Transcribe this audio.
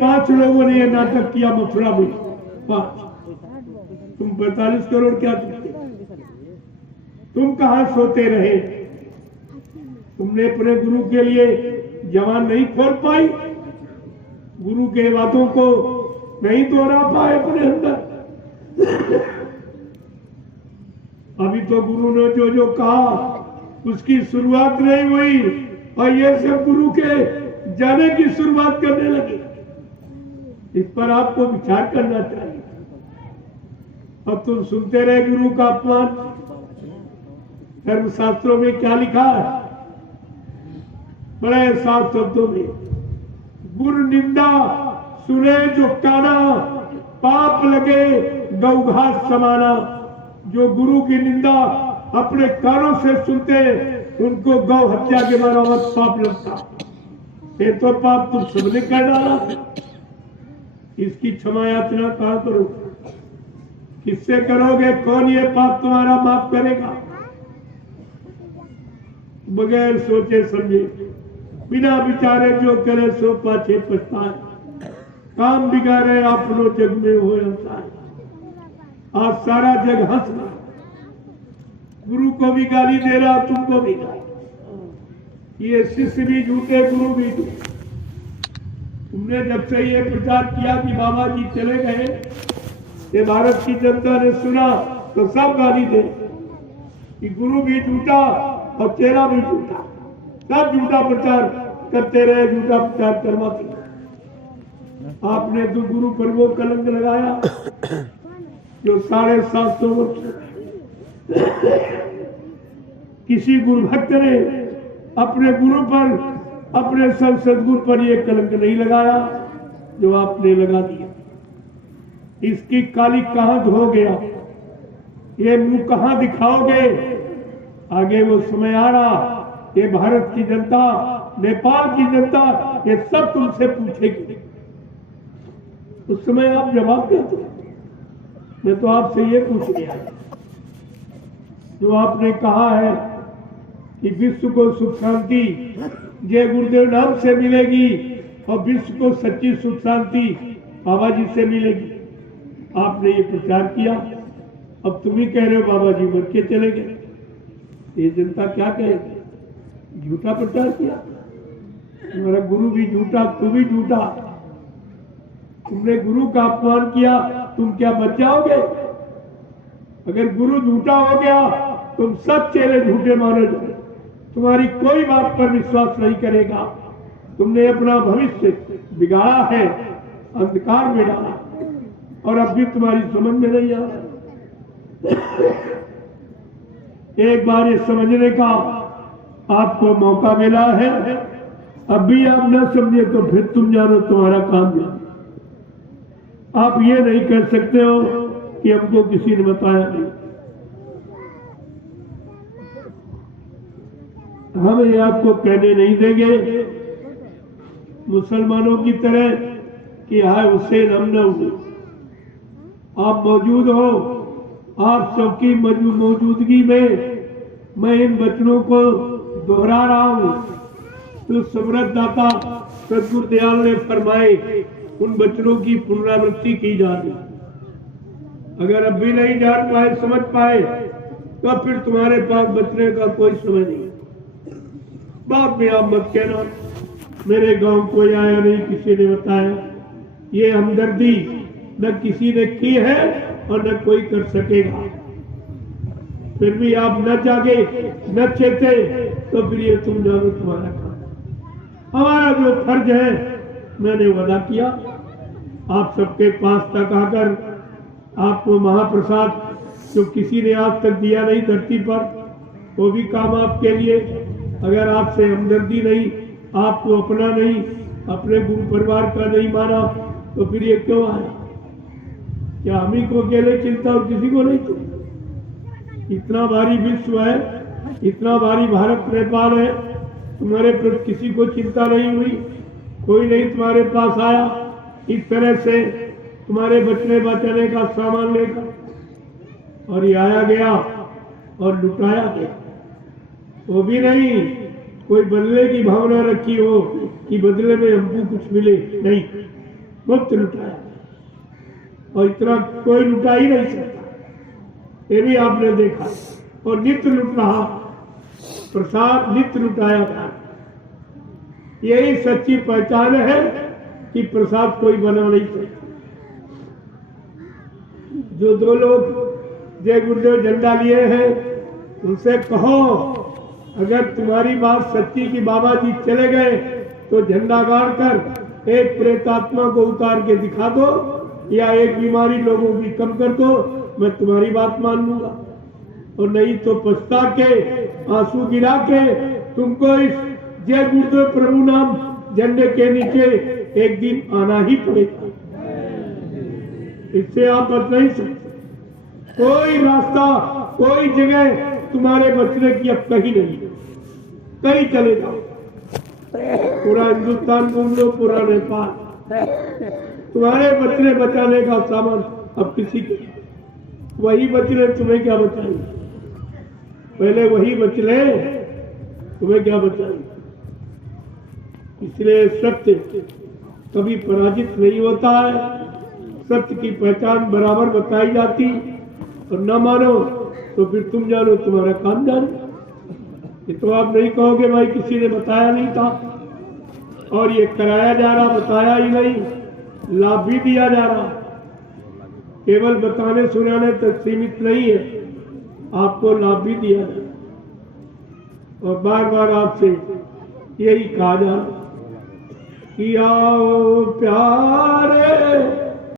5 लोगों ने ये नाटक किया मथुरा में, 5। तुम 45 करोड़ क्या करते? तुम कहां सोते रहे? तुमने अपने गुरु के लिए जवान नहीं खोल पाई, गुरु के बातों को नहीं दोहरा पाए अपने अंदर। अभी तो गुरु ने जो जो कहा उसकी शुरुआत नहीं हुई और ये सब गुरु के जाने की शुरुआत करने लगे। इस पर आपको विचार करना चाहिए। अब तुम सुनते रहे गुरु का अपमान। धर्मशास्त्रों में क्या लिखा है? बड़े साफ शब्दों में, गुरु निंदा सुने जो काना, पाप लगे गौघास समाना। जो गुरु की निंदा अपने कानों से सुनते उनको गौ हत्या के बराबर पाप लगता। ये तो पाप तुम सबने कर डाला। इसकी क्षमा याचना कहां करो? किससे करोगे? कौन ये पाप तुम्हारा माफ करेगा? बगैर सोचे समझे, बिना विचारे जो करे सो पाछे पछताए। काम बिगाड़े अपनो जग में हो जाता है। आज सारा जग हंस रहा, गुरु को भी गाली दे रहा, तुमको भी गाली। ये शिष्य भी झूठे, गुरु भी झूठे। तुमने जब से ये प्रचार किया कि बाबा जी चले गए, ये भारत की जनता ने सुना तो सब गाली दे कि गुरु भी झूठा और चेला भी झूठा। सब झूठा प्रचार करते रहे, झूठा प्रचार करवाते रहे। आपने तो गुरु पर वो कलंक लगाया जो 750 वर्ष किसी गुरु भक्त ने अपने गुरु पर, अपने सदगुरु पर ये कलंक नहीं लगाया जो आपने लगा दिया। इसकी काली कहां धो गया? ये मुंह कहां दिखाओगे? आगे वो समय आ रहा, ये भारत की जनता, नेपाल की जनता, ये सब तुमसे पूछेगी। उस समय आप जवाब देते। मैं तो आपसे ये पूछ लिया जो आपने कहा है कि विश्व को सुख शांति जय गुरुदेव नाम से मिलेगी और विश्व को सच्ची सुख शांति बाबा जी से मिलेगी। आपने ये प्रचार किया, अब तुम ही कह रहे हो बाबा जी मर के चले गए। ये जनता क्या कहेगी? झूठा प्रचार किया, तुम्हारा गुरु भी झूठा, तुम भी झूठा। तुमने गुरु का अपमान किया, तुम क्या बच जाओगे? अगर गुरु झूठा हो गया तुम सब चेले झूठे माने जाओ। तुम्हारी कोई बात पर विश्वास नहीं करेगा। तुमने अपना भविष्य बिगाड़ा है, अंधकार में डाला और अब भी तुम्हारी समझ में नहीं आ रहा। एक बार ये समझने का आपको मौका मिला है, अब भी आप न समझे तो फिर तुम जानो तुम्हारा काम जानो। आप ये नहीं कर सकते हो कि हमको किसी ने बताया नहीं। हम ये आपको कहने नहीं देंगे मुसलमानों की तरह कि हाय हुसैन हम न हुए। आप मौजूद हो, आप सबकी मौजूदगी में मैं इन वचनों को दोहरा रहा हूं। तो समृद्ध दाता सदगुरु दयाल ने फरमाए उन वचनों की पुनरावृत्ति की जाती। अगर अब भी नहीं जान पाए, समझ पाए, तो फिर तुम्हारे पास बचने का कोई समय नहीं। बाद में आप मत कहना मेरे गांव कोई आया नहीं, किसी ने बताया। ये हमदर्दी न किसी ने की है और न कोई कर सकेगा। फिर भी आप न जागे, न चेते, तो फिर ये तुम जानो तुम्हारा काम। हमारा जो फर्ज है मैंने वादा किया, आप सबके पास तक आकर आपको महाप्रसाद जो किसी ने आज तक दिया नहीं धरती पर, वो भी काम आपके लिए। अगर आपसे हमदर्दी नहीं, आपको अपना नहीं, अपने गुरु परिवार का नहीं माना, तो फिर ये क्यों आया? क्या हम ही को अकेले चिंता और किसी को नहीं चिंता? इतना भारी विश्व है, इतना भारी भारत नेपाल है, तुम्हारे प्रति किसी को चिंता नहीं हुई? कोई नहीं तुम्हारे पास आया इस तरह से तुम्हारे बचने बचाने का सामान लेकर, और ये आया गया और लुटाया गया। वो भी नहीं कोई बदले की भावना रखी हो कि बदले में हमको कुछ मिले, नहीं। मुफ्त लुटाया, और इतना कोई लुटा ही नहीं सकता, ये भी आपने देखा। और नित्य लुट रहा, प्रसाद नित्य लुटाया था। यही सच्ची पहचान है कि प्रसाद कोई बना नहीं सकता। जो दो लोग जय गुरुदेव झंडा लिए हैं, उनसे कहो अगर तुम्हारी बात सच्ची की बाबा जी चले गए तो झंडा गाड़ कर एक प्रेतात्मा को उतार के दिखा दो, या एक बीमारी लोगों की कम कर दो, मैं तुम्हारी बात मान लूंगा। और नहीं तो पछता के आंसू गिरा के तुमको इस जय गुरुदेव प्रभु नाम झंडे के नीचे एक दिन आना ही पड़ेगा। इससे आप बच नहीं सकते। कोई रास्ता, कोई जगह तुम्हारे बचने की अब कहीं नहीं, कहीं चले जाओ, पूरा हिंदुस्तान घूम लो, पूरा नेपाल, तुम्हारे बचने बचाने का सामान अब किसी के, वही बचने, तुम्हें क्या बचाएंगे? पहले वही बचले, तुम्हें क्या बचाएंगे? इसलिए सत्य कभी पराजित नहीं होता है। सत्य की पहचान बराबर बताई जाती, और न मानो तो फिर तुम जानो, तुम्हारा काम जानो। ये तो आप नहीं कहोगे भाई किसी ने बताया नहीं था, और ये कराया जा रहा, बताया ही नहीं, लाभ भी दिया जा रहा। केवल बताने सुनाने तक सीमित नहीं है, आपको लाभ भी दिया जा रहा। और बार बार आपसे यही कहा जा रहा कि आओ प्यारे